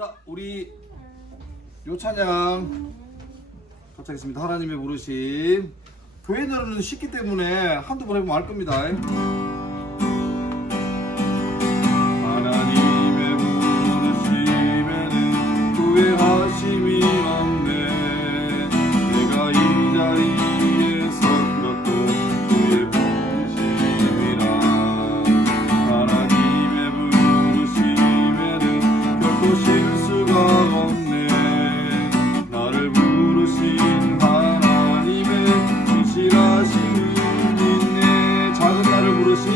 자, 우리 요 찬양 도착했습니다. 하나님의 부르심. 교회 노래는 쉽기 때문에 한두 번 해보면 알 겁니다. 하나님의 부르심에는 후회하심이 없네. 내가 이 자리에 선 것도 주의 부르심이라. 하나님의 부르심에는 결코 실수가 없네. 나를 부르신 하나님의 진실하심을 믿네. 작은 나를 부르신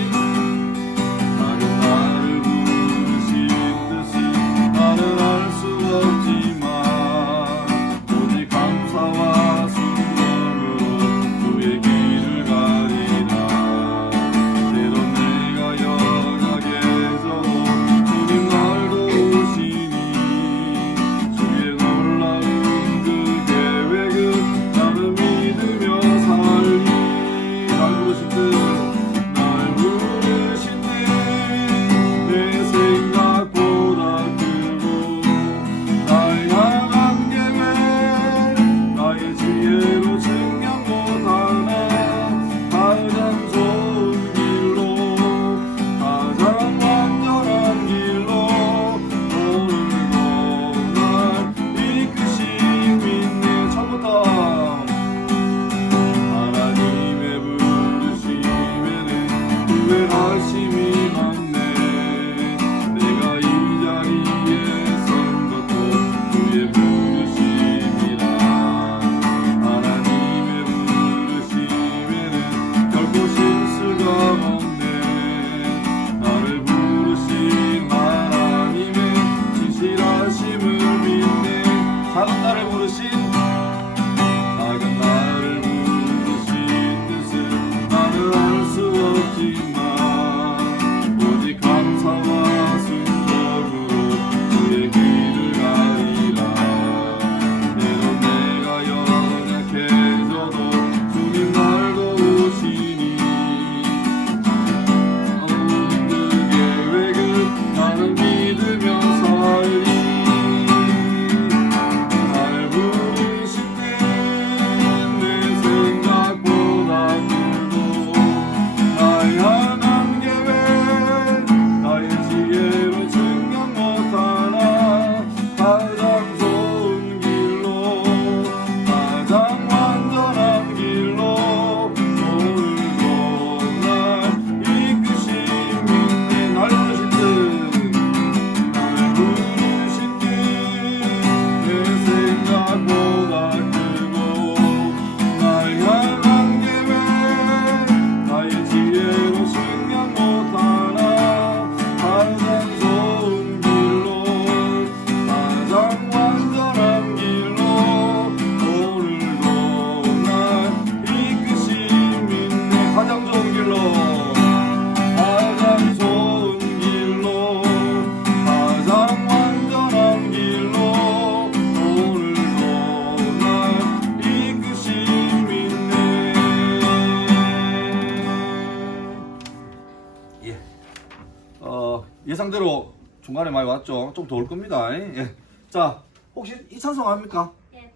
예상대로 중간에 많이 왔죠. 좀 더 올 겁니다. 예. 자, 혹시 이 찬송 합니까? 예.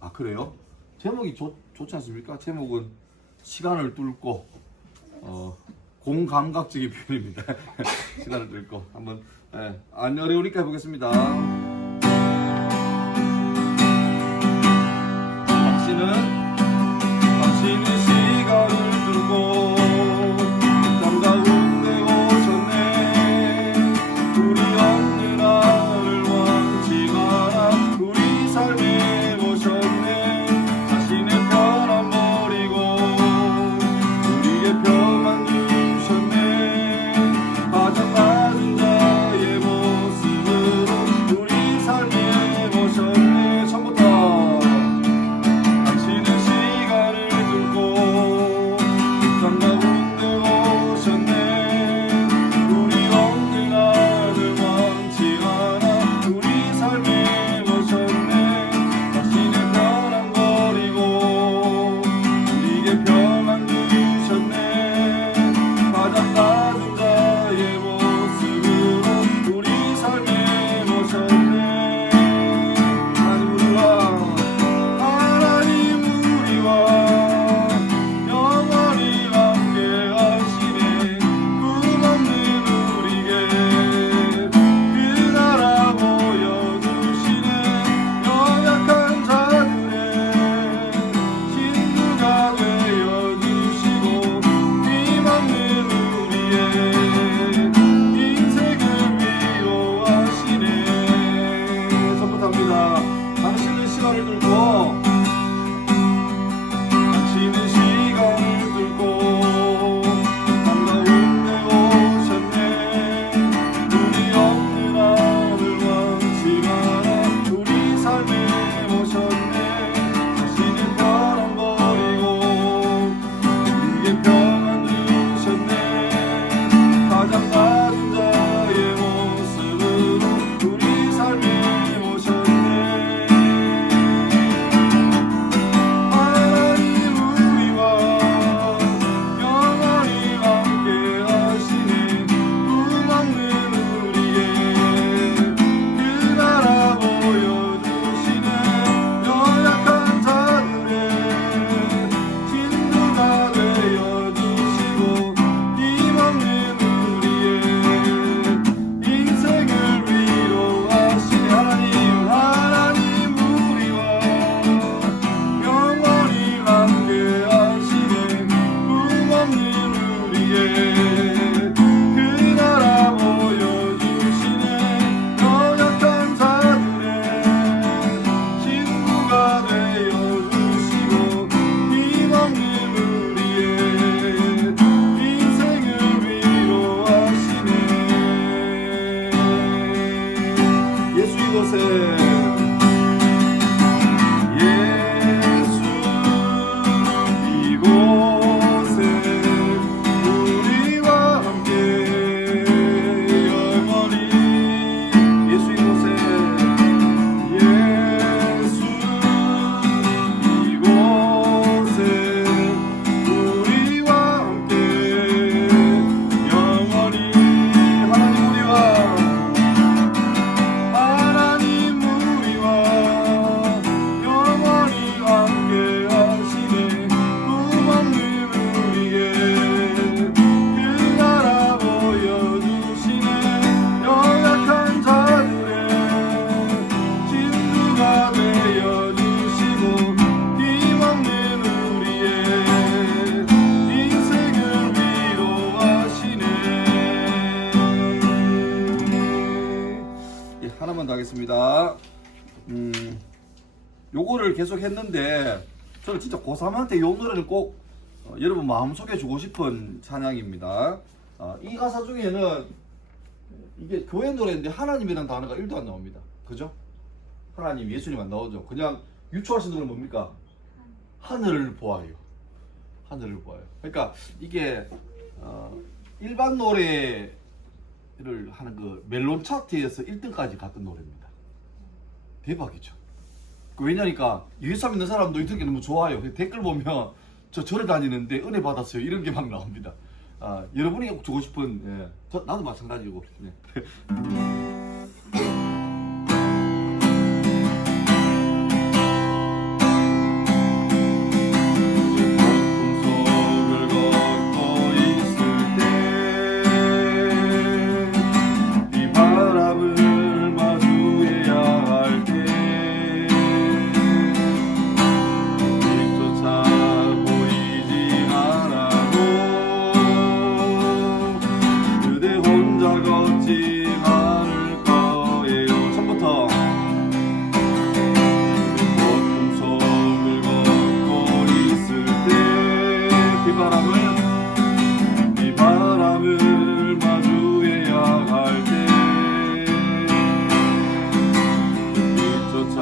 아, 그래요? 제목이 좋지 않습니까? 제목은 시간을 뚫고 공감각적인 표현입니다. 시간을 뚫고 한번 안 어려우니까 해보겠습니다. 당신은 시간을 뚫고 땅 가운데 오셨네. 우리 없는 나를 원치 마라. 우리 삶에 오셨네. 자신의 편안 버리고 우리에게 평안 주셨네. 가장 낮은 자의 모습으로 우리 이곳에 예수 이곳에 우리와 함께 영원히 예수 이곳에 예수 이곳에 우리와 함께 영원히 하나님 우리와 영원히 함께 하시네 꿈없는 우리에게 그 나라 보여주시네 연약한 자들의 진두가 되어주시고 힘없는 우리의 인생을 위로하시네. 예, 하나만 더 하겠습니다. 요거를 계속 했는데 저는 진짜 고3한테 요 노래를 꼭 여러분 마음속에 주고 싶은 찬양입니다. 이 가사 중에는 이게 교회 노래인데 하나님이라는 단어가 1도 안 나옵니다. 그죠? 하나님, 예수님 안 나오죠. 그냥 유추하신 노래 뭡니까? 하늘을 보아요. 하늘을 보아요. 그러니까 이게 일반 노래를 하는 그 멜론 차트에서 1등까지 갔던 노래입니다. 대박이죠. 왜냐니까 예수 믿는 사람도 이 듣기 너무 좋아요. 댓글 보면 저 절에 다니는데 은혜 받았어요. 이런 게 막 나옵니다. 여러분이 꼭 주고 싶은 나도 마찬가지고. 네. 꿈속을 걷고 있을 때 이 바람을 마주해야 할 때 빛조차 보이지 않아도 그대 혼자 걷지 않을 거예요. 처음부터 꿈속을 걷고 있을 때 비바람을 마주해야 할 때 빛조차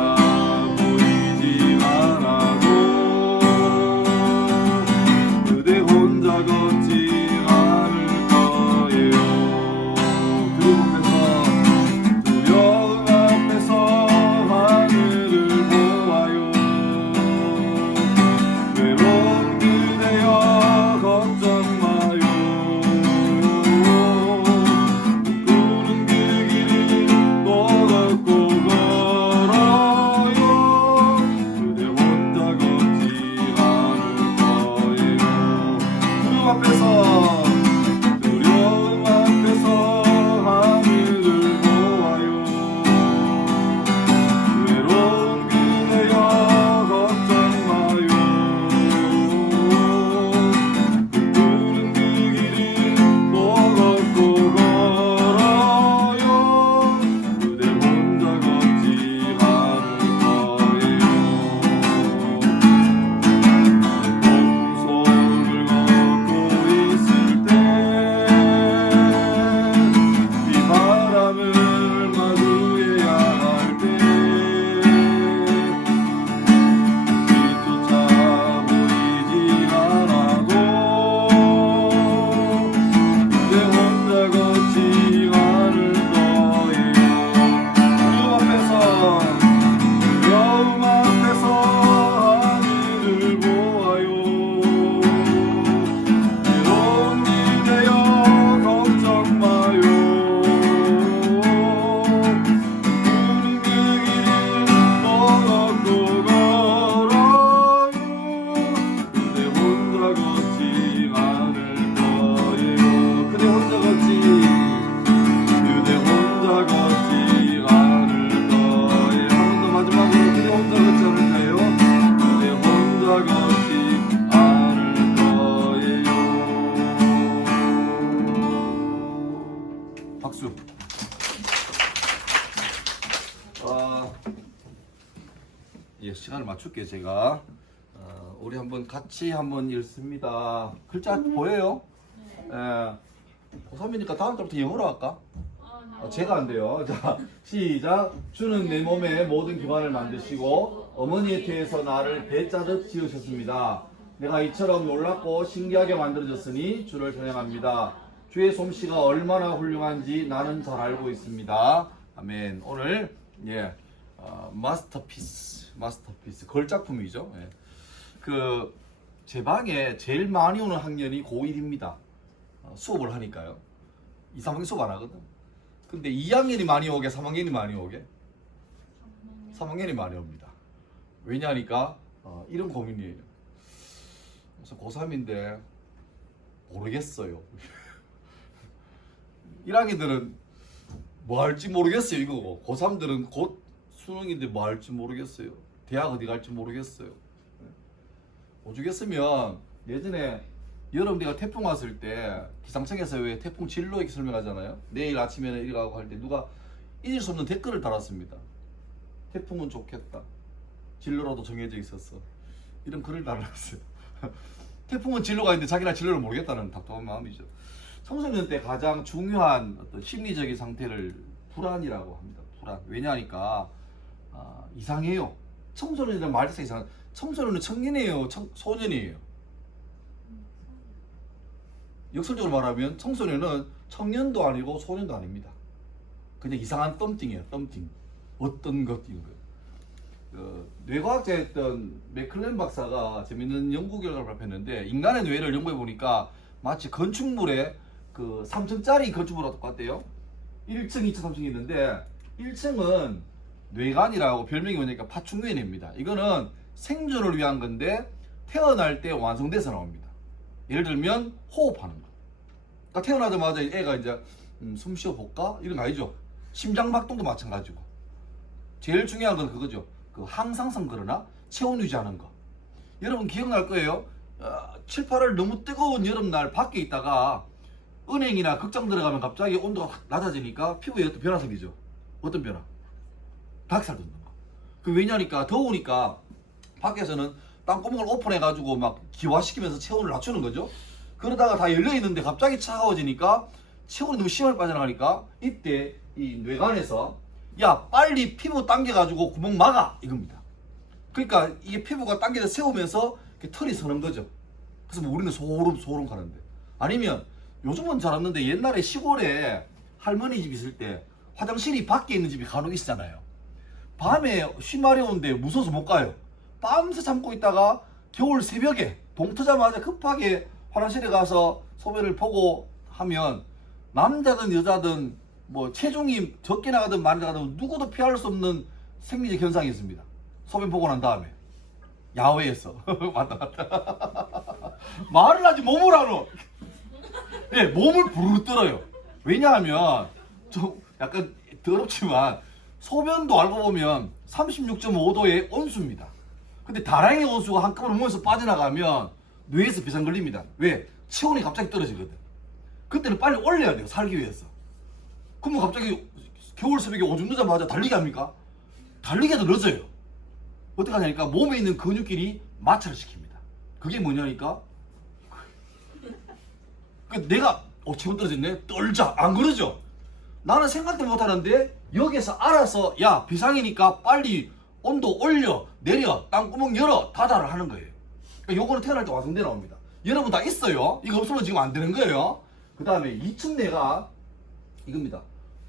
보이지 않아도 그대 혼자 걷지 않을 거예요. 두려움 앞에서 하늘을 보아요. 외로운 그대여 걱정 마요. 푸른 그 길을 또 걷고 걸어요. 그대 혼자 걷지 않을 거예요. 두려움 앞에서 하늘을 보아요. 외로운 그대여 걱정 마요. 푸른 그 길을 또 걷고 걸어요. 그대 혼자 걷지 않을 거예요. 꿈속을 걷고 있을 때 비바람을 마주해야 할 때 빛조차 보이지 않아도 그대 혼자 걷지 않을 거예요. 두려움 앞에서 하늘을 보아요. 외로운 그대여 걱정 마요. 푸른 그 길을 또 걷고 걸어요. 그대 혼자 걷지 않을 거예요. 그대 혼자 걷지 않을 거예요. 한 번 더 마지막으로 그대 혼자 걷지 않을 거예요. 그대 혼자 걷지 않을 거예요. 박수. 예, 시간을 맞출게요 제가. 우리 한번 같이 한번 읽습니다. 글자 보여요? 예. 고3이니까 다음 달부터 영어로 할까? 제가 안 돼요. 자, 시작. 주는 내 몸의 모든 기관을 만드시고 어머니의 태에서 나를 배짜듯 지으셨습니다. 내가 이처럼 놀랍고 신기하게 만들어졌으니 주를 찬양합니다. 주의 솜씨가 얼마나 훌륭한지 나는 잘 알고 있습니다. 아멘. 오늘 마스터피스 걸작품이죠. 예. 제 방에 제일 많이 오는 학년이 고1입니다. 수업을 하니까요. 2, 3학년 수업 안 하거든. 근데 2학년이 많이 오게, 3학년이 많이 오게? 3학년이 많이 옵니다. 왜냐하니까 이런 고민이에요. 그래서 고3인데 모르겠어요. 1학년들은 뭐 할지 모르겠어요 이거고, 고3들은 곧 수능인데 뭐 할지 모르겠어요. 대학 어디 갈지 모르겠어요. 오죽했으면 예전에 여름 내가 태풍 왔을 때 기상청에서 왜 태풍 진로 이렇게 설명하잖아요. 내일 아침에는 이렇게 할 때 누가 잊을 수 없는 댓글을 달았습니다. 태풍은 좋겠다. 진로라도 정해져 있었어. 이런 글을 달았어요. 태풍은 진로가 있는데 자기나 진로를 모르겠다는 답답한 마음이죠. 청소년 때 가장 중요한 어떤 심리적인 상태를 불안이라고 합니다. 불안. 왜냐하니까 이상해요. 청소년이라는 말 자체가 이상해. 청소년은 청년이에요, 소년이에요. 역설적으로 말하면 청소년은 청년도 아니고 소년도 아닙니다. 그냥 이상한 덤띵이에요. 덤띵. 어떤 것인 거예요. 뇌과학자였던 맥클렌 박사가 재밌는 연구 결과를 발표했는데, 인간의 뇌를 연구해 보니까 마치 건축물에 3층짜리 건축물과 똑같대요. 1층, 2층, 3층이 있는데 1층은 뇌관이라고 별명이 뭐냐니까 파충류입니다. 이거는 생존을 위한 건데 태어날 때 완성돼서 나옵니다. 예를 들면 호흡하는 거. 그러니까 태어나자마자 애가 이제 숨 쉬어 볼까? 이런 거 아니죠. 심장 박동도 마찬가지고. 제일 중요한 건 그거죠. 항상성 그러나 체온 유지하는 거. 여러분 기억날 거예요. 7, 8월 너무 뜨거운 여름날 밖에 있다가 은행이나 극장 들어가면 갑자기 온도가 확 낮아지니까 피부에 어떤 변화 생기죠. 어떤 변화? 닭살 돋는 거. 왜냐니까 더우니까 밖에서는 땅구멍을 오픈해가지고 막 기화시키면서 체온을 낮추는 거죠. 그러다가 다 열려있는데 갑자기 차가워지니까 체온이 너무 심하게 빠져나가니까 이때 이 뇌관에서 야 빨리 피부 당겨가지고 구멍 막아 이겁니다. 그러니까 이게 피부가 당겨서 세우면서 털이 서는 거죠. 그래서 뭐 우리는 소름 가는데, 아니면 요즘은 잘 없는데 옛날에 시골에 할머니 집 있을 때 화장실이 밖에 있는 집이 간혹 있잖아요. 밤에 쉬마려운데 무서워서 못 가요. 밤새 참고 있다가 겨울 새벽에 동트자마자 급하게 화장실에 가서 소변을 보고 하면 남자든 여자든 뭐 체중이 적게 나가든 많이 나가든 누구도 피할 수 없는 생리적 현상이 있습니다. 소변 보고 난 다음에 야외에서 맞다 말을 하지 몸을 하노. 예, 몸을 부르르 떨어요. 왜냐하면 좀 약간 더럽지만 소변도 알고 보면 36.5도의 온수입니다. 근데 다량의 온수가 한꺼번에 몸에서 빠져나가면 뇌에서 비상 걸립니다. 왜? 체온이 갑자기 떨어지거든. 그때는 빨리 올려야 돼요, 살기 위해서. 그러면 갑자기 겨울 새벽에 오줌 누자마자 달리기 합니까? 달리기도 늦어요. 어떻게 하냐니까 몸에 있는 근육끼리 마찰을 시킵니다. 그게 뭐냐니까 내가 체온 떨어졌네? 떨자. 안 그러죠? 나는 생각도 못하는데 여기서 알아서 야 비상이니까 빨리 온도 올려 내려 땅구멍 열어 닫아를 하는 거예요. 그러니까 요거는 태어날 때 완성돼 나옵니다. 여러분 다 있어요. 이거 없으면 지금 안 되는 거예요. 그 다음에 2층 뇌가 이겁니다.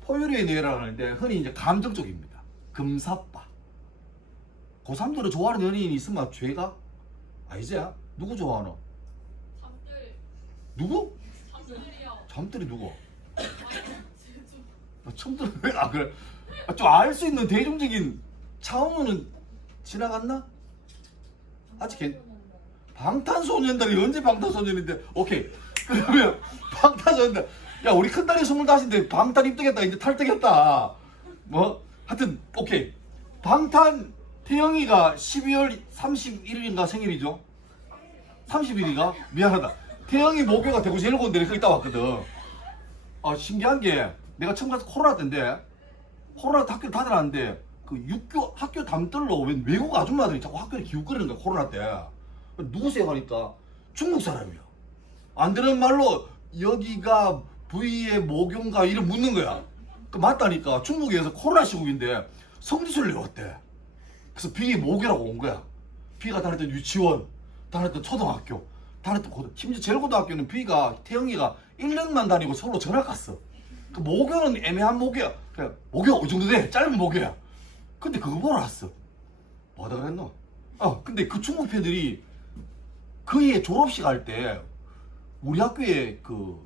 포유류의 뇌라고 하는데 흔히 이제 감정 쪽입니다. 금사빠. 고3들은 좋아하는 연예인이 있으면 죄가? 아니지야? 누구 좋아하노? 잠들. 누구? 잠들이요. 잠들이 누구? 처음 들어. 그래. 좀 알 수 있는 대중적인 차원은 지나갔나? 아직 방탄소년단이 언제 방탄소년인데? 오케이. 그러면 방탄소년단. 야 우리 큰딸이 25인데 방탄 입덕했다. 이제 탈덕했다. 뭐 하여튼 오케이. 방탄 태영이가 12월 31일인가 생일이죠? 30일인가? 미안하다. 태영이 모교가 대구 제일고인데 거기 있다 왔거든. 신기한 게 내가 처음 가서 코로나 때인데 코로나 때 학교를 닫아놨는데 학교 담들로 웬 외국 아줌마들이 자꾸 학교를 기웃거리는 거야 코로나 때. 누구세요 하니까 중국 사람이야. 안 되는 말로 여기가 V의 모교인가 이름 묻는 거야. 그 맞다니까. 중국에서 코로나 시국인데 성지순례 왔대. 그래서 B의 모교라고 온 거야. B가 다녔던 유치원, 다녔던 초등학교, 다녔던 고등, 심지어 제일 고등학교는 B가 태영이가 1년만 다니고 서울로 전학 갔어. 그 모교는 애매한 모교야. 그냥 모교 이 정도 돼. 짧은 모교야. 근데 그거 보러 왔어. 뭐하다 그랬노? 근데 그 중국 애들이 그의 졸업식 할 때 우리 학교에 그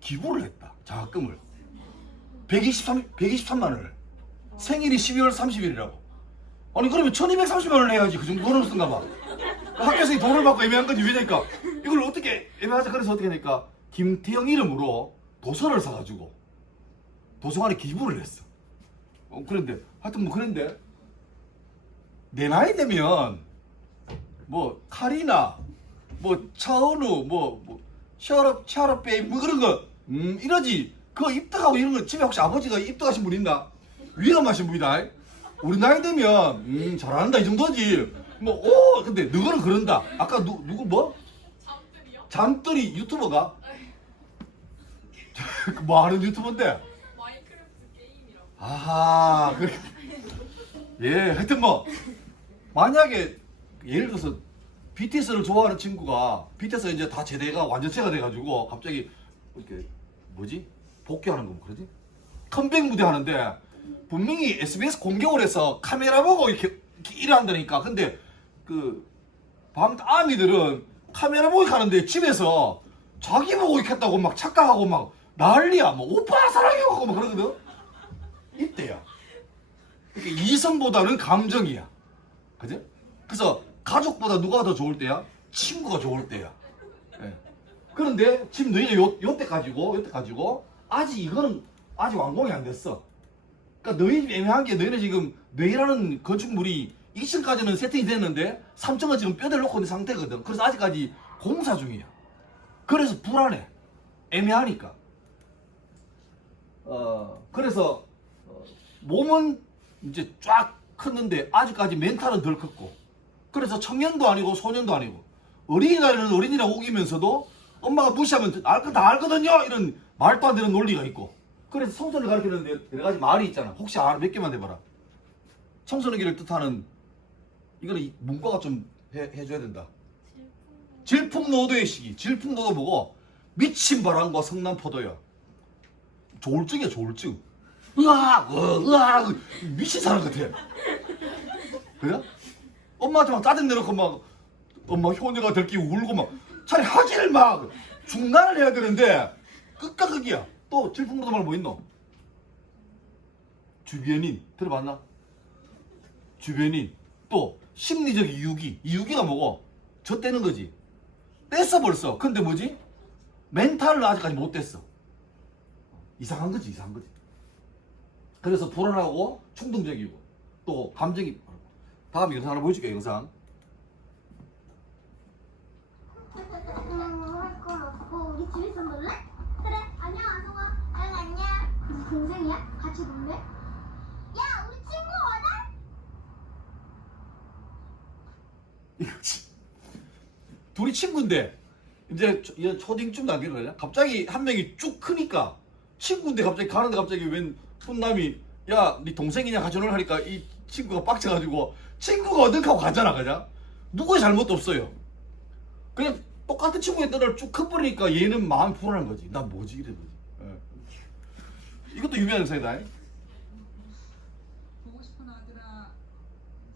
기부를 했다. 장학금을 123만 원을. 생일이 12월 30일이라고. 아니 그러면 1230만 원을 해야지. 그 정도 돈을 쓴가 봐. 학교에서 돈을 받고 애매한 건지 왜 되니까 이걸 어떻게 애매하자. 그래서 어떻게 하니까 김태형 이름으로 도서를 사가지고 도서관에 기부를 했어. 그런데 하여튼 뭐 그런데 내 나이 되면 뭐 카리나 뭐 차은우 뭐 샤럽 베이 뭐 그런 거 이러지. 그거 입덕하고 이런 거 집에 혹시 아버지가 입덕하신 분 있나? 위험하신 분이다. 우리 나이 되면 잘한다 이 정도지. 근데 너는 그런다. 아까 누구 뭐? 잠들이요? 잠들이 유튜버가? 뭐 하는 유튜버인데? 마인크래프트 게임이라고. 아하 그래. 예 하여튼 뭐 만약에 예를 들어서 BTS를 좋아하는 친구가 BTS 이제 다 제대가 완전체가 돼가지고 갑자기 이렇게 뭐지 복귀하는 거 그러지 컴백 무대 하는데 분명히 SBS 공격을 해서 카메라 보고 이렇게 일을 한다니까. 근데 그 밤 아미들은 카메라 보고 하는데 집에서 자기 보고 이렇게 했다고 막 착각하고 막 난리야. 뭐 오빠 사랑해요 하고 막 그러거든. 이때야. 그러니까 이성보다는 감정이야. 그지? 그래서 가족보다 누가 더 좋을 때야? 친구가 좋을 때야. 예. 그런데 지금 너희가 요때 가지고 아직 이거는 아직 완공이 안 됐어. 그러니까 너희 애매한 게 너희는 지금 뇌라는 건축물이 2층까지는 세팅이 됐는데 3층은 지금 뼈대를 놓고 있는 상태거든. 그래서 아직까지 공사 중이야. 그래서 불안해. 애매하니까. 그래서 몸은 이제 쫙 컸는데 아직까지 멘탈은 덜 컸고. 그래서 청년도 아니고 소년도 아니고 어린이날에는 어린이라고 우기면서도 엄마가 무시하면 알 거 다 알거든요 이런 말도 안 되는 논리가 있고. 그래서 청소를 가르치는데 여러 가지 말이 있잖아. 혹시 알아? 몇 개만 대봐라. 청소년기를 뜻하는 이거는 문과가 좀 해줘야 된다. 질풍노도의 시기. 질풍노도 뭐고? 미친 바람과 성난포도야. 조울증이야 조울증. 으악 미친 사람 같아. 그래? 엄마한테 막 짜증 내놓고 막 엄마 효녀가 들끼고 울고 막 차라리 하지를 막 중단을 해야 되는데 끝과 극이야. 또 질풍노도 말 뭐 있노? 주변인 들어봤나? 주변인 또 심리적 이유기. 이유기가 뭐고? 저 떼는 거지. 뗐어 벌써. 근데 뭐지? 멘탈을 아직까지 못 뗐어. 이상한 거지. 그래서 불안하고 충동적이고 또 감정이. 다음 영상 하나 보여줄게. 영상. 할 거 없고 우리 집에서 놀래? 그래. 안녕 아송아. 응 안녕. 우리 동생이야? 같이 놀래? 야 우리 친구거든? 이거지. 둘이 친구인데 이제 초딩쯤 단계로 가냐? 갑자기 한 명이 쭉 크니까 친구인데 갑자기 가는데 갑자기 웬 훈남이 야 네 동생이냐 같이 놀 하니까 이 친구가 빡쳐가지고 친구가 어떡하고 가잖아. 그냥 누구의 잘못도 없어요. 그냥 똑같은 친구의 떠를 쭉 커버리니까 얘는 마음이 불안한 거지. 난 뭐지 이래 뭐지. 이것도 유명한 영상이다. 보고 싶은 아들아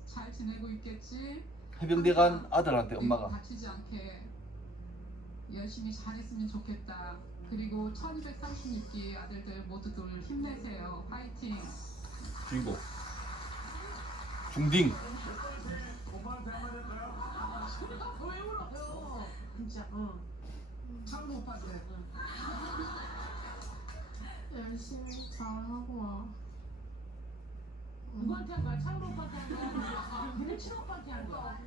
잘 지내고 있겠지? 해병대 간 아들한테 엄마가 다치지 않게 열심히 잘했으면 좋겠다. 그리고 1236기 아들들 모두들 힘내세요. 파이팅. 주인공 중딩. 왜 울어요? 진짜 창구 오빠한테 열심히 잘하고 와. 누구한테 한 거야? 창구 오빠한테 한 거야? 니네 친오빠한테 한 거야?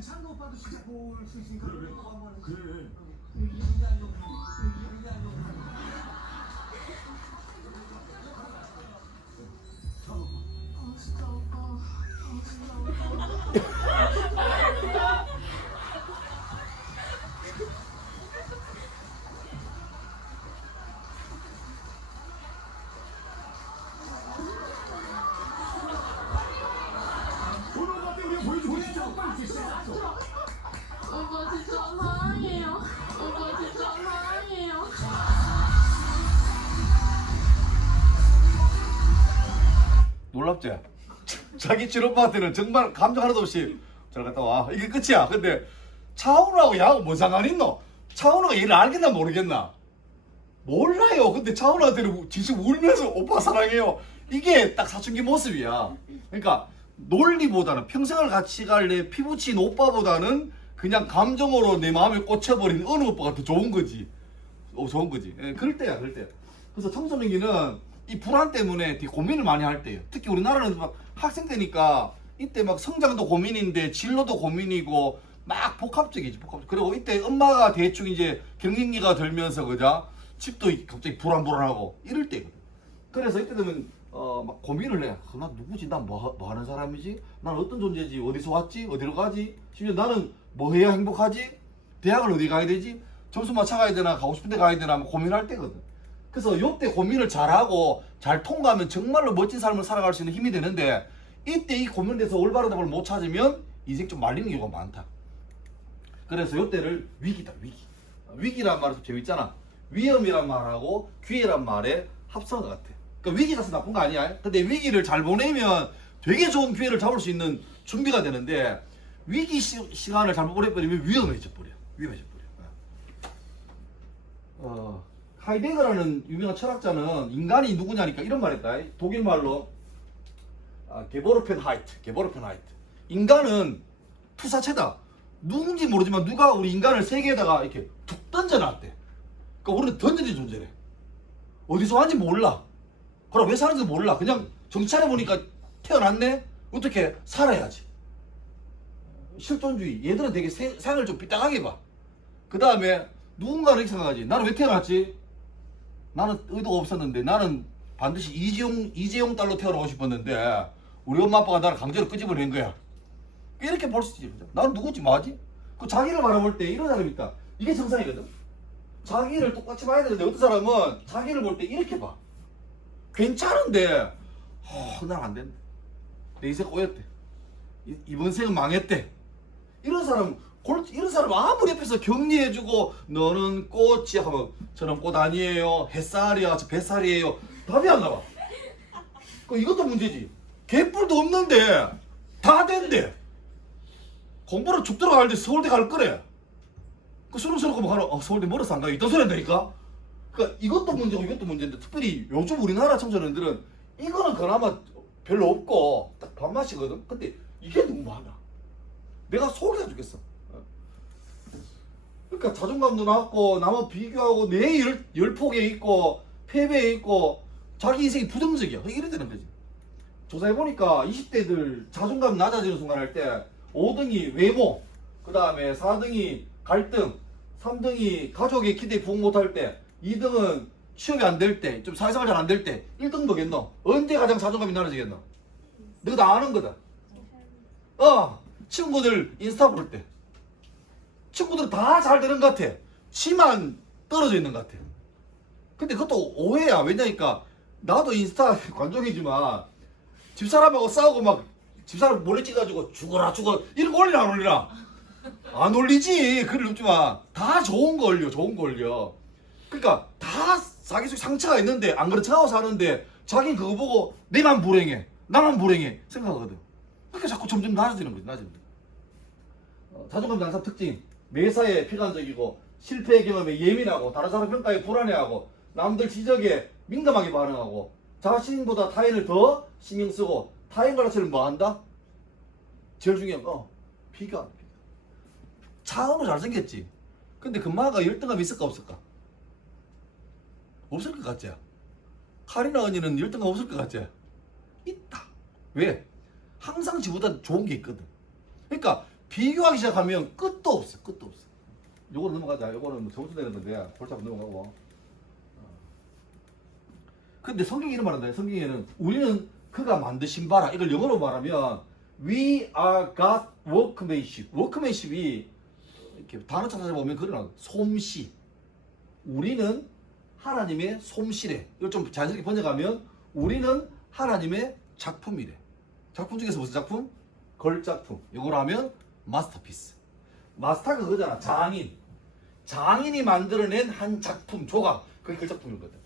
창도 오빠도 진짜 볼 수 있으니까 그래. 아 진짜 오빠. 아 진짜 오빠. 놀랍지? 자기 친오빠한테는 정말 감정 하나도 없이 잘 갔다 와. 이게 끝이야. 근데 차은우하고 야하고 뭔 상관 있노? 차은우가 얘를 알겠나 모르겠나? 몰라요. 근데 차은우한테는 진짜 울면서 오빠 사랑해요. 이게 딱 사춘기 모습이야. 그러니까 논리보다는 평생을 같이 갈 내 피부친 오빠보다는 그냥 감정으로 내 마음에 꽂혀버린 어느 오빠가 더 좋은 거지. 좋은 거지. 예, 그럴 때야, 그럴 때. 그래서 청소년기는 이 불안 때문에 되게 고민을 많이 할 때예요. 특히 우리나라는 막 학생 때니까 이때 막 성장도 고민인데 진로도 고민이고 막 복합적이지, 복합적. 그리고 이때 엄마가 대충 이제 경lin기가 들면서 그자 집도 갑자기 불안불안하고 이럴 때거든. 그래서 이때 되면 막 고민을 해. 나 누구지? 난 뭐 하는 사람이지? 난 어떤 존재지? 어디서 왔지? 어디로 가지? 심지어 나는 뭐 해야 행복하지? 대학을 어디 가야 되지? 점수 맞춰가야 되나? 가고 싶은 데 가야 되나? 뭐 고민할 때거든. 그래서 이때 고민을 잘하고 잘 통과하면 정말로 멋진 삶을 살아갈 수 있는 힘이 되는데 이때 이 고민에서 올바른 답을 못 찾으면 인생 좀 말리는 경우가 많다. 그래서 이때를 위기다, 위기. 위기란 말은 좀 재밌잖아. 위험이란 말하고 기회란 말에 합성한 것 같아. 그러니까 위기 자체 나쁜 거 아니야. 근데 위기를 잘 보내면 되게 좋은 기회를 잡을 수 있는 준비가 되는데 위기 시간을 잘못 보내버리면 위험해져 버려. 위험해져 버려. 하이데거라는 유명한 철학자는 인간이 누구냐니까 이런 말 했다. 독일 말로 게보르펜하이트. 인간은 투사체다. 누군지 모르지만 누가 우리 인간을 세계에다가 이렇게 툭 던져놨대. 그러니까 우리는 던져진 존재래. 어디서 왔는지 몰라. 그럼 왜 사는지도 몰라. 그냥 정신 차려보니까 태어났네? 어떻게 살아야지. 실존주의. 얘들은 되게 생을 좀 삐딱하게 봐. 그 다음에 누군가는 이렇게 생각하지. 나는 왜 태어났지? 나는 의도가 없었는데 나는 반드시 이재용 딸로 태어나고 싶었는데 우리 엄마 아빠가 나를 강제로 끄집어낸 거야. 이렇게 볼 수 있지. 나는 누구지? 뭐하지? 그 자기를 바라볼 때 이런 사람이 있다. 이게 정상이거든. 자기를 똑같이 봐야 되는데 어떤 사람은 자기를 볼 때 이렇게 봐. 괜찮은데 난 안 된다. 내 인생 꼬였대. 이번 생은 망했대. 이런 사람 아무리 옆에서 격려해주고 너는 꽃이 하면 저는 꽃 아니에요. 햇살이야. 저 뱃살이에요. 답이 안 나와. 이것도 문제지. 개뿔도 없는데 다 된대. 공부를 죽 들어가는데 서울대 갈 거래. 수능스럽고 뭐 하나 서울대 멀어서 안 가요. 이딴 소리 한다니까. 그러니까 이것도 문제고 이것도 문제인데 특별히 요즘 우리나라 청소년들은 이거는 그나마 별로 없고 딱 밥맛이거든. 근데 이게 너무 많아. 내가 속이 다 죽겠어. 그러니까 자존감도 낮고 남은 비교하고 내 열폭에 있고 패배에 있고 자기 인생이 부정적이야. 이래 되는 거지. 조사해보니까 20대들 자존감 낮아지는 순간 할 때 5등이 외모, 그 다음에 4등이 갈등, 3등이 가족의 기대에 부응 못할 때, 2등은 취업이 안 될 때, 좀 사회생활 잘 안 될 때, 1등 뭐겠노? 언제 가장 자존감이 낮아지겠노? 너가 다 아는 거다. 친구들 인스타 볼 때. 친구들은 다 잘 되는 것 같아. 지만 떨어져 있는 것 같아. 근데 그것도 오해야. 왜냐니까 나도 인스타 관종이지만 집사람하고 싸우고 막 집사람 몰래 찍어가지고 죽어라 이런 거 올리나 안 올리나? 안 올리지. 글을 넣지 마. 다 좋은 거 올려. 좋은 거 올려. 그러니까 다 자기 속에 상처가 있는데 안 그런 척하고 사는데 자기는 그거 보고 내만 불행해. 나만 불행해. 생각하거든. 그러니까 자꾸 점점 낮아지는 거지. 낮아지는 거지. 자존감 낮은 특징. 매사에 피관적이고 실패 경험에 예민하고 다른 사람 평가에 불안해하고 남들 지적에 민감하게 반응하고 자신보다 타인을 더 신경 쓰고 타인과 자체를 뭐 한다? 제일 중요한 거 비교. 차은우 잘생겼지. 근데 금마가 열등감 있을까 없을까? 없을 것 같지? 카리나 언니는 열등감 없을 것 같지? 있다. 왜? 항상 지보다 좋은 게 있거든. 그러니까 비교하기 시작하면 끝도 없어. 요거는 넘어가자. 요거는 뭐 점수 내는 건데 골치 아프면 넘어가고. 근데 성경이 이런 말한다. 성경에는 우리는 그가 만드신 바라. 이걸 영어로 말하면 We are God's workmanship. workmanship이 이렇게 단어 찾아보면 그러나 솜씨. 우리는 하나님의 솜씨래. 이걸 좀 자연스럽게 번역하면 우리는 하나님의 작품이래. 작품 중에서 무슨 작품? 걸작품. 이걸 하면 마스터피스. 마스터가 그거잖아. 장인이 만들어낸 한 작품, 조각. 그게 걸작품이거든.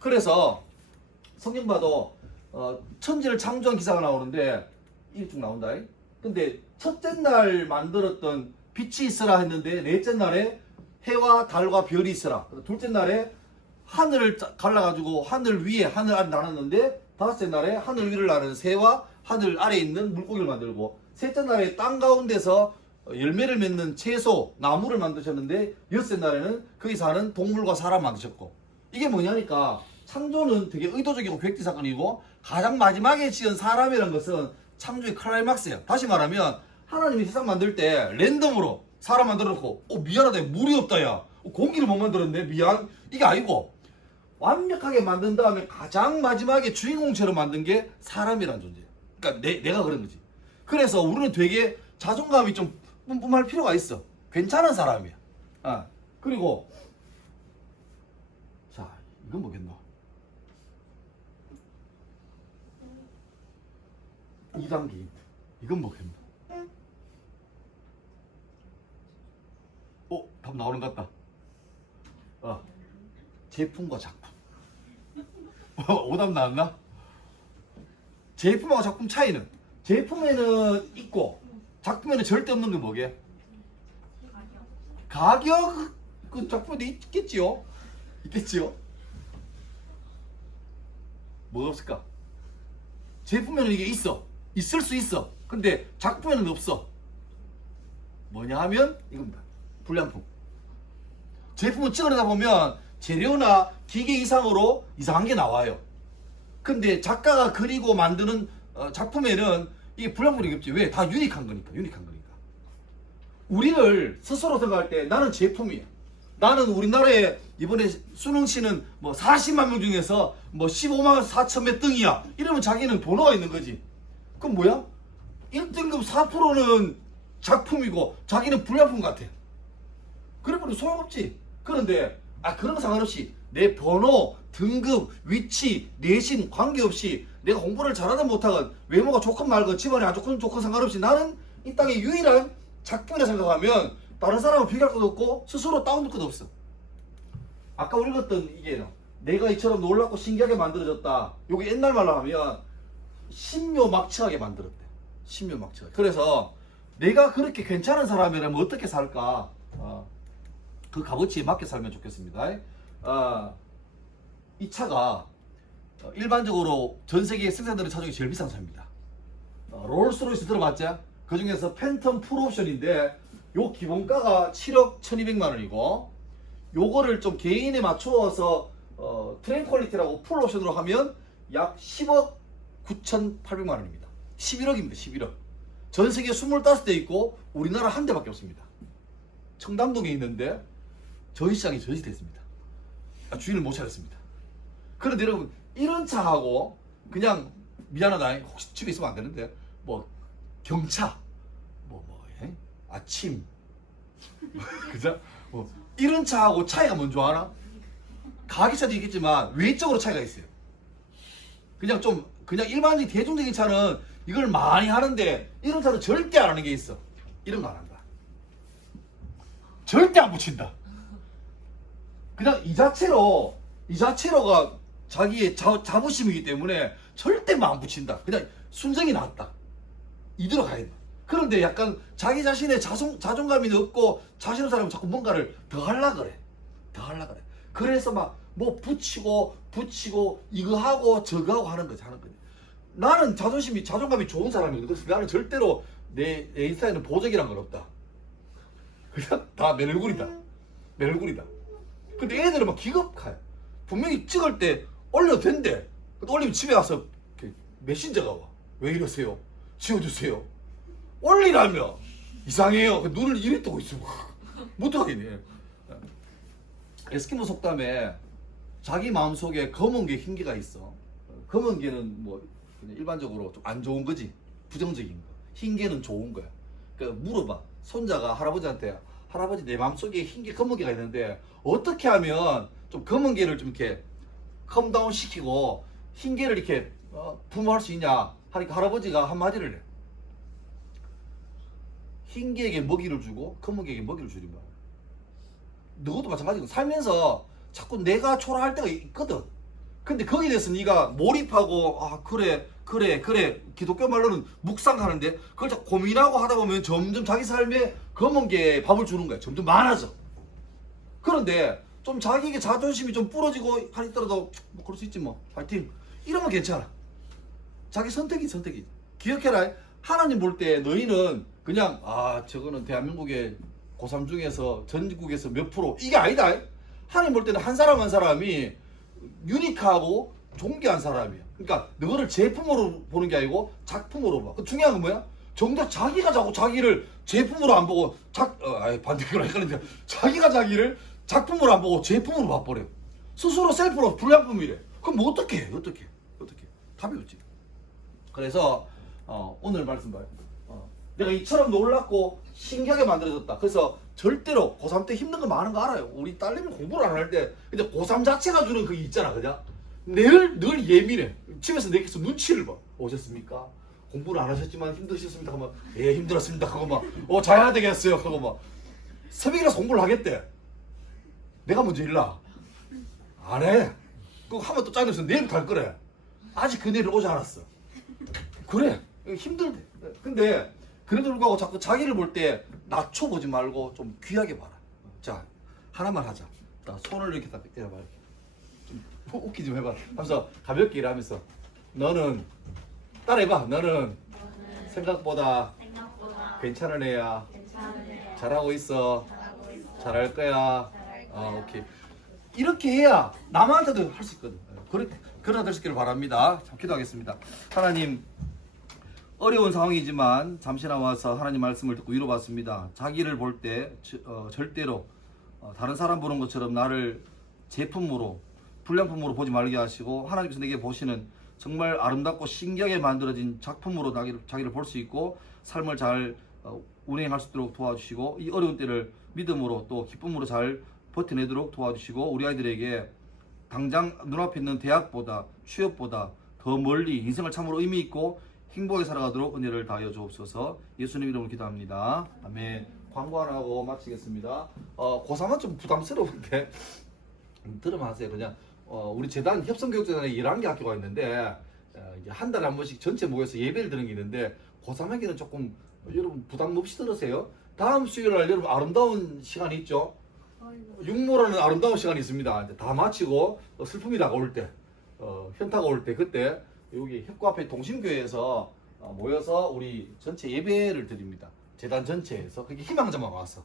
그래서 성경 봐도 천지를 창조한 기사가 나오는데 이게 쭉 나온다. 근데 첫째 날 만들었던 빛이 있으라 했는데 넷째 날에 해와 달과 별이 있으라. 둘째 날에 하늘을 갈라가지고 하늘 위에 하늘 아래 나눴는데 다섯째 날에 하늘 위를 나는 새와 하늘 아래에 있는 물고기를 만들고 셋째 날에 땅 가운데서 열매를 맺는 채소, 나무를 만드셨는데 여섯째 날에는 거기 사는 동물과 사람 만드셨고 이게 뭐냐니까 창조는 되게 의도적이고 백지 사건이고 가장 마지막에 지은 사람이라는 것은 창조의 클라이막스예요. 다시 말하면 하나님이 세상 만들 때 랜덤으로 사람 만들어 놓고 미안하다 물이 없다 야 공기를 못 만들었네 미안 이게 아니고 완벽하게 만든 다음에 가장 마지막에 주인공처럼 만든 게 사람이란 존재예요. 그러니까 내가 그런 거지. 그래서 우리는 되게 자존감이 좀 뿜뿜할 필요가 있어. 괜찮은 사람이야. 그리고 자 이건 뭐겠노? 2단계 이건 뭐겠노? 답 나오는 것 같다. 제품과 작품. 오답 나왔나? 제품하고 작품 차이는 제품에는 있고 작품에는 절대 없는 게 뭐게? 가격 그 작품에도 있겠지요? 있겠지요? 뭐가 없을까? 제품에는 이게 있어. 있을 수 있어. 근데 작품에는 없어. 뭐냐 하면 이겁니다. 불량품. 제품을 찍어내다 보면 재료나 기계 이상으로 이상한 게 나와요. 근데 작가가 그리고 만드는 작품에는 이게 불량품이 없지. 왜? 다 유니크한 거니까. 유니크한 거니까. 우리를 스스로 생각할 때 나는 제품이야. 나는 우리나라에 이번에 수능 치는 뭐 40만 명 중에서 뭐 15만 4천 몇 등이야. 이러면 자기는 번호가 있는 거지. 그럼 뭐야? 1등급 4%는 작품이고 자기는 불량품 같아. 그래버리면 소용없지. 그런데 그런 거 상관없이 내 번호, 등급, 위치, 내신 관계없이 내가 공부를 잘하든 못하든 외모가 좋건 말건 집안이 안 좋건 상관없이 나는 이 땅의 유일한 작품이라 생각하면 다른 사람은 비교할 것도 없고 스스로 다운될 것도 없어. 아까 우리 읽었던 이게 내가 이처럼 놀랍고 신기하게 만들어졌다. 요게 옛날 말로 하면 신묘막측하게 만들었대. 신묘막측하게. 그래서 내가 그렇게 괜찮은 사람이라면 어떻게 살까? 그 값어치에 맞게 살면 좋겠습니다. 이 차가 일반적으로 전 세계 생산되는 차 중에 제일 비싼 차입니다. 롤스로이스 들어봤죠? 그 중에서 팬텀 풀옵션인데 요 기본가가 7억 1200만 원이고 요거를 좀 개인에 맞추어서 트레인 퀄리티라고 풀옵션으로 하면 약 10억 9,800만 원입니다. 11억입니다. 11억. 전 세계 25대 있고 우리나라 한 대밖에 없습니다. 청담동에 있는데 저희 시장에 전시됐습니다. 주인을 못 찾았습니다. 그런데 여러분 이런 차하고 그냥 미안하다 혹시 집에 있으면 안 되는데 뭐 경차 아침 그죠? 이런 차하고 차이가 뭔 줄 아나? 가격차도 있겠지만 외적으로 차이가 있어요. 그냥 일반적인 대중적인 차는 이걸 많이 하는데 이런 차는 절대 안 하는 게 있어. 이런 거 안 한다. 절대 안 붙인다. 그냥 이 자체로가 자기의 자부심이기 때문에 절대 안 붙인다. 그냥 순정이 나왔다. 이대로 가야 돼. 그런데 약간 자기 자신의 자존감이 높고 자신의 사람은 자꾸 뭔가를 더 하려고 그래. 그래서 막 뭐 붙이고 이거 하고 저거 하고 하는 거지. 나는 자존감이 좋은 사람이거든. 그래서 나는 절대로 내 인스타에는 보적이란 건 없다. 그냥 다 매너구리다. 근데 애들은 막 기겁해. 분명히 찍을 때 올려도 된대. 근데 올리면 집에 와서 메신저가 와. 왜 이러세요? 지워주세요. 올리라며. 이상해요. 눈을 이리 뜨고 있어. 못하겠네. 에스키모 속담에 자기 마음속에 검은 게 흰 개가 있어. 검은 개는 뭐 그냥 일반적으로 좀 안 좋은 거지. 부정적인 거. 흰 개는 좋은 거야. 그러니까 물어봐. 손자가 할아버지한테 할아버지 내 마음속에 흰 개 검은 개가 있는데 어떻게 하면 좀 검은 개를 좀 이렇게 컴다운 시키고 흰 개를 이렇게 부모할 수 있냐 하니까 할아버지가 한마디를 해. 흰 개에게 먹이를 주고 검은 개에게 먹이를 주지 마. 너도 마찬가지고 살면서 자꾸 내가 초라할 때가 있거든. 근데 거기에 대해서 네가 몰입하고 아 그래 기독교 말로는 묵상하는데 그걸 자 고민하고 하다 보면 점점 자기 삶에 검은 게 밥을 주는 거야. 점점 많아져. 그런데 좀 자기에게 자존심이 좀 부러지고 하더라도 뭐 그럴 수 있지 뭐 파이팅 이러면 괜찮아. 자기 선택이 기억해라. 하나님 볼 때 너희는 그냥 아 저거는 대한민국의 고3 중에서 전국에서 몇 프로 이게 아니다. 하나님 볼 때는 한 사람 한 사람이 유니크하고 존귀한 사람이야. 그러니까 너를 제품으로 보는 게 아니고 작품으로 봐. 그 중요한 건 뭐야? 정작 자기가 자꾸 자기를 제품으로 안 보고 반대로 헷갈린다. 자기가 자기를 작품으로 안 보고 제품으로 봐버려. 스스로 셀프로 불량품이래. 그럼 뭐 어떻게 답이 없지. 그래서 오늘 말씀 봐요. 내가 이처럼 놀랍고 신기하게 만들어졌다. 그래서 절대로 고3 때 힘든 거 많은 거 알아요. 우리 딸내미 공부를 안 할 때 근데 고3 자체가 주는 그게 있잖아. 그죠? 늘 예민해. 집에서 내게서 눈치를 봐. 오셨습니까? 공부를 안 하셨지만 힘드셨습니다. 그러면 예 힘들었습니다. 그거 막 자야 되겠어요. 그거 막 새벽이라서 공부를 하겠대. 내가 먼저 일나 안 해. 그거 하면 또 짜증내서 내일부터 할 거래. 아직 그 내일 오지 않았어. 그래 힘들대. 근데 그래도 불구하고 자꾸 자기를 볼 때 낮춰보지 말고 좀 귀하게 봐라. 자 하나만 하자. 자, 손을 이렇게 딱 떼어봐. 좀 웃기 좀 해봐. 하면서 가볍게 일하면서 너는 따라해봐. 너는 생각보다 괜찮은 애야. 잘하고 있어. 잘할 거야. 오케이. 이렇게 해야 남한테도 할 수 있거든. 그러나 되시기를 바랍니다. 참 기도하겠습니다. 하나님 어려운 상황이지만 잠시 나와서 하나님 말씀을 듣고 위로받습니다. 자기를 볼 때 절대로 다른 사람 보는 것처럼 나를 제품으로 불량품으로 보지 말게 하시고 하나님께서 내게 보시는 정말 아름답고 신기하게 만들어진 작품으로 자기를 볼 수 있고 삶을 잘 운행할 수 있도록 도와주시고 이 어려운 때를 믿음으로 또 기쁨으로 잘 버텨내도록 도와주시고 우리 아이들에게 당장 눈앞에 있는 대학보다 취업보다 더 멀리 인생을 참으로 의미 있고 행복하게 살아가도록 은혜를 다하여 주옵소서. 예수님 이름으로 기도합니다. 아멘. 광고 하나 하고 마치겠습니다. 고3은 좀 부담스러운데 들으면 하세요. 그냥 우리 재단 협성교육재단에 11개 학교가 있는데 이제 한 달에 한 번씩 전체 모여서 예배를 드리는 게 있는데 고3에게는 조금 여러분 부담 없이 들으세요. 다음 수요일날 여러분 아름다운 시간이 있죠. 육모라는 아름다운 시간이 있습니다. 이제 다 마치고 슬픔이 다가올 때 현타가 올 때 그때 여기 협구 앞에 동심교회에서 모여서 우리 전체 예배를 드립니다. 재단 전체에서 그게 희망자만 와서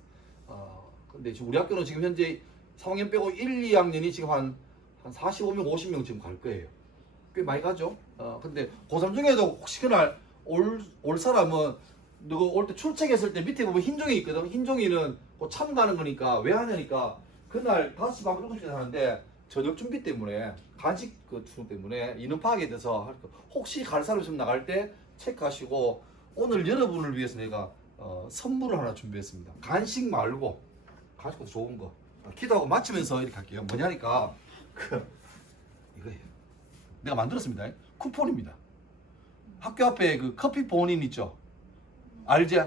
근데 지금 우리 학교는 지금 현재 3학년 빼고 1, 2학년이 지금 한 45명, 50명 지금 갈 거예요. 꽤 많이 가죠. 근데 고3 중에도 혹시 그날 올 사람은 누구 올 때 출첵했을 때 밑에 보면 흰종이 있거든. 흰종이는 참 가는 거니까 왜 하냐니까 그날 5시 반 7시까지 하는데 저녁 준비 때문에 간식 그 주문 때문에 인원 파악에 대해서 혹시 갈 사람 있으면 나갈 때 체크하시고 오늘 여러분을 위해서 내가 선물을 하나 준비했습니다. 간식 말고 가지고 좋은 거 기도하고 마치면서 이렇게 할게요. 뭐냐니까 이거예요. 내가 만들었습니다. 쿠폰입니다. 학교 앞에 그 커피 본인 있죠? 알지?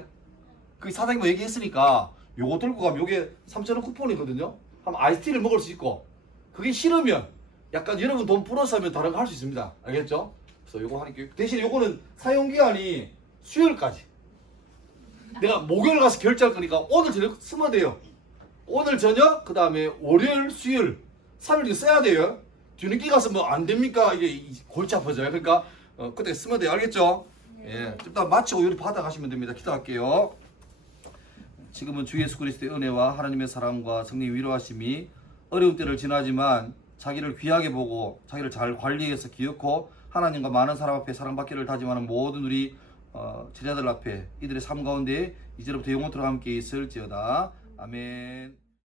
그 사장님 얘기했으니까 요거 들고 가면 요게 3,000원 쿠폰이거든요. 한번 아이스티를 먹을 수 있고 그게 싫으면 약간 여러분 돈 플러스 하면 다른 거 할 수 있습니다. 알겠죠? 그래서 요거 하니까 대신 요거는 사용기한이 수요일까지. 내가 목요일 가서 결제할 거니까 오늘 저녁 쓰면 돼요. 오늘 저녁 그 다음에 월요일 수요일 3일 써야 돼요. 뒤늦게 가서 뭐 안 됩니까? 이게 골치 아파져요. 그러니까 그때 쓰면 돼요. 알겠죠? 예, 일단 마치고 요리 받아가시면 됩니다. 기도할게요. 지금은 주 예수 그리스도의 은혜와 하나님의 사랑과 성령의 위로하심이 어려운 때를 지나지만 자기를 귀하게 보고 자기를 잘 관리해서 기억고 하나님과 많은 사람 앞에 사랑받기를 다짐하는 모든 우리 제자들 앞에 이들의 삶 가운데 이제부터 영원토록 함께 있을지어다. 아멘.